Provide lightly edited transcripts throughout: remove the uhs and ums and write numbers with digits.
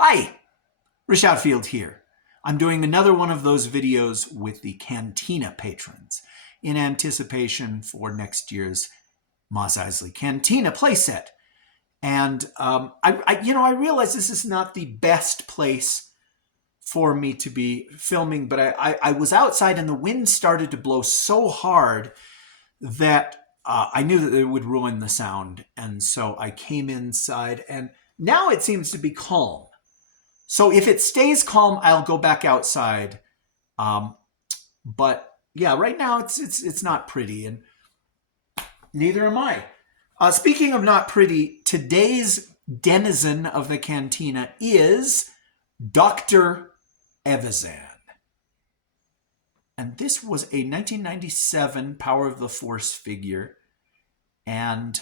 Hi, Rich Outfield here. I'm doing another one of those videos with the Cantina patrons in anticipation for next year's Mos Eisley Cantina playset. And I realize this is not the best place for me to be filming, but I was outside and the wind started to blow so hard that I knew that it would ruin the sound. And so I came inside, and now it seems to be calm. So if it stays calm, I'll go back outside. But yeah, right now it's not pretty, and neither am I. Speaking of not pretty, today's denizen of the Cantina is Doctor Evazan. And this was a 1997 Power of the Force figure, and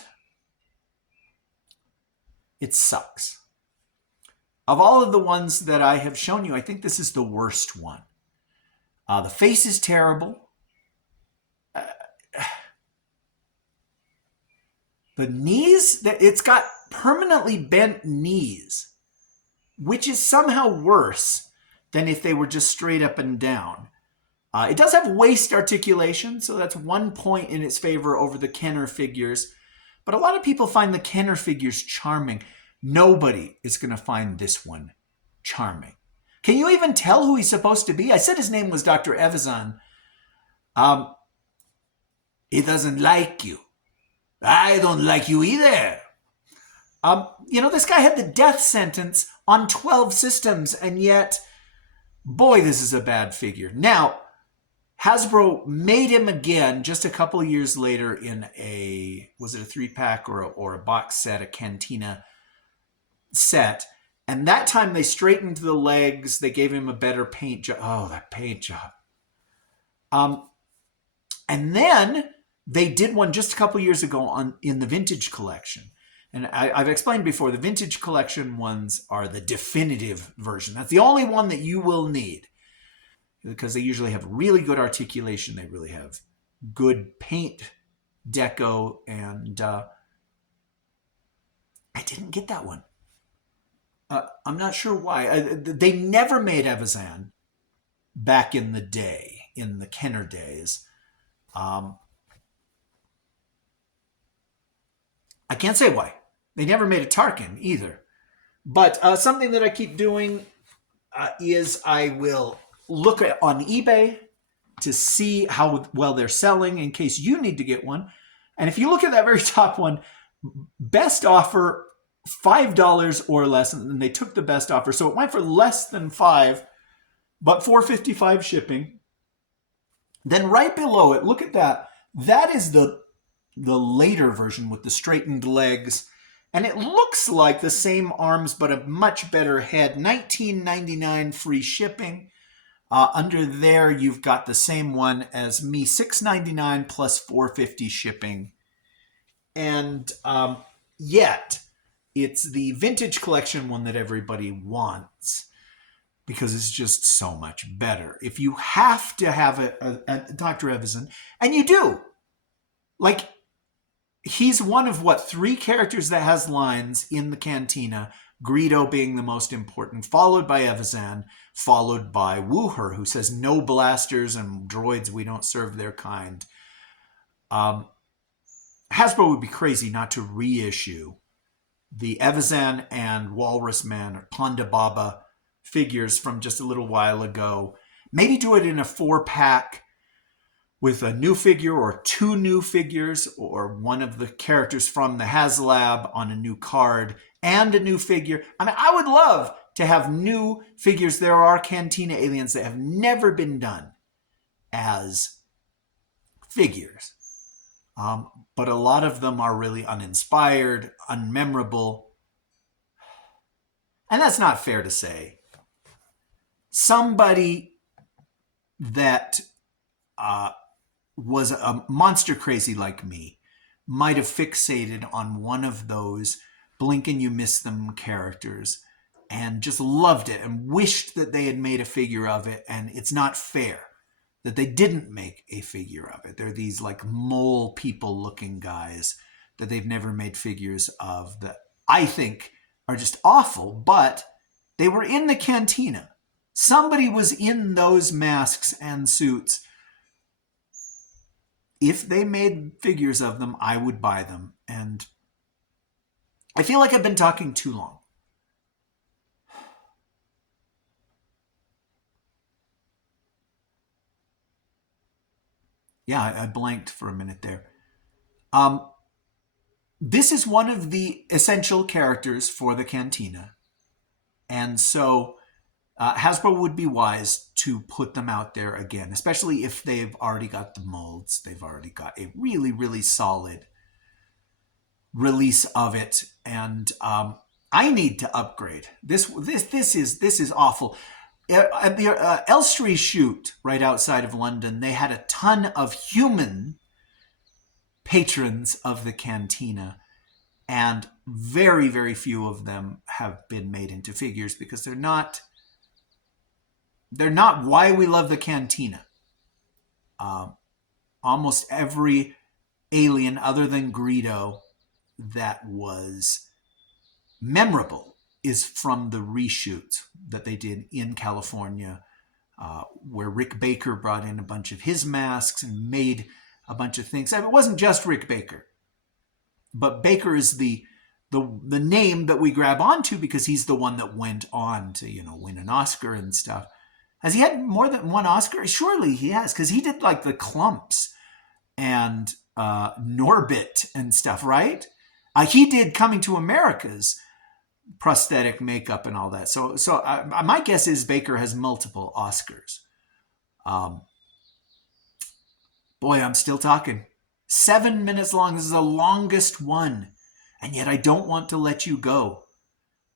it sucks. Of all of the ones that I have shown you, I think this is the worst one. The face is terrible. The knees, it's got permanently bent knees, which is somehow worse than if they were just straight up and down. It does have waist articulation, so that's 1 point in its favor over the Kenner figures. But a lot of people find the Kenner figures charming. Nobody is going to find this one charming. Can you even tell who he's supposed to be? I said his name was Dr. Evazan. He doesn't like you. I don't like you either. This guy had the death sentence on 12 systems, and yet, boy, this is a bad figure. Now, Hasbro made him again just a couple of years later in was it a 3-pack or a box set, a Cantina set. And that time they straightened the legs. They gave him a better paint job. Oh, that paint job. And then they did one just a couple years ago in the Vintage Collection. And I've explained before, the Vintage Collection ones are the definitive version. That's the only one that you will need, because they usually have really good articulation. They really have good paint deco. And I didn't get that one. I'm not sure why. They never made Evazan back in the day, in the Kenner days. I can't say why. They never made a Tarkin either. But something that I keep doing is I will look on eBay to see how well they're selling in case you need to get one. And if you look at that very top one, best offer $5 or less, and they took the best offer. So it went for less than $5, but $4.55 shipping. Then right below it, look at that. That is the later version with the straightened legs. And it looks like the same arms, but a much better head. $19.99 free shipping. Under there, you've got the same one as me, $6.99 plus $4.50 shipping. And yet, it's the Vintage Collection one that everybody wants because it's just so much better. If you have to have a Dr. Evazan, and you do, like, he's one of, 3 characters that has lines in the Cantina, Greedo being the most important, followed by Evazan, followed by Wooher, who says, no blasters and droids, we don't serve their kind. Hasbro would be crazy not to reissue the Evazan and Walrus Man or Ponda Baba figures from just a little while ago. Maybe do it in a 4-pack with a new figure or 2 new figures, or one of the characters from the HasLab on a new card and a new figure. I mean, I would love to have new figures. There are Cantina aliens that have never been done as figures. But a lot of them are really uninspired, unmemorable. And that's not fair to say. Somebody that was a monster crazy like me might have fixated on one of those blink and you miss them characters and just loved it and wished that they had made a figure of it. And it's not fair that they didn't make a figure of it. They're these like mole people looking guys that they've never made figures of that I think are just awful, but They were in the Cantina. Somebody was in those masks and suits. If they made figures of them, I would buy them. And I feel like I've been talking too long. Yeah, I blanked for a minute there. This is one of the essential characters for the Cantina. And so Hasbro would be wise to put them out there again, especially if they've already got the molds. They've already got a really, really solid release of it. And I need to upgrade. This is awful. At the Elstree shoot right outside of London, they had a ton of human patrons of the Cantina, and very, very few of them have been made into figures because they're not why we love the Cantina. Almost every alien other than Greedo that was memorable is from the reshoots that they did in California, where Rick Baker brought in a bunch of his masks and made a bunch of things. It wasn't just Rick Baker, but Baker is the name that we grab onto because he's the one that went on to, win an Oscar and stuff. Has he had more than one Oscar? Surely he has, because he did like the Clumps and Norbit and stuff, right? He did Coming to America's prosthetic makeup and all that. So my guess is Baker has multiple Oscars. Boy, I'm still talking. 7 minutes long. This is the longest one. And yet I don't want to let you go.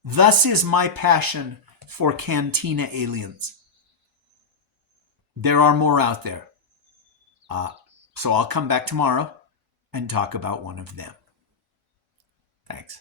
Thus is my passion for Cantina aliens. There are more out there. So I'll come back tomorrow and talk about one of them. Thanks.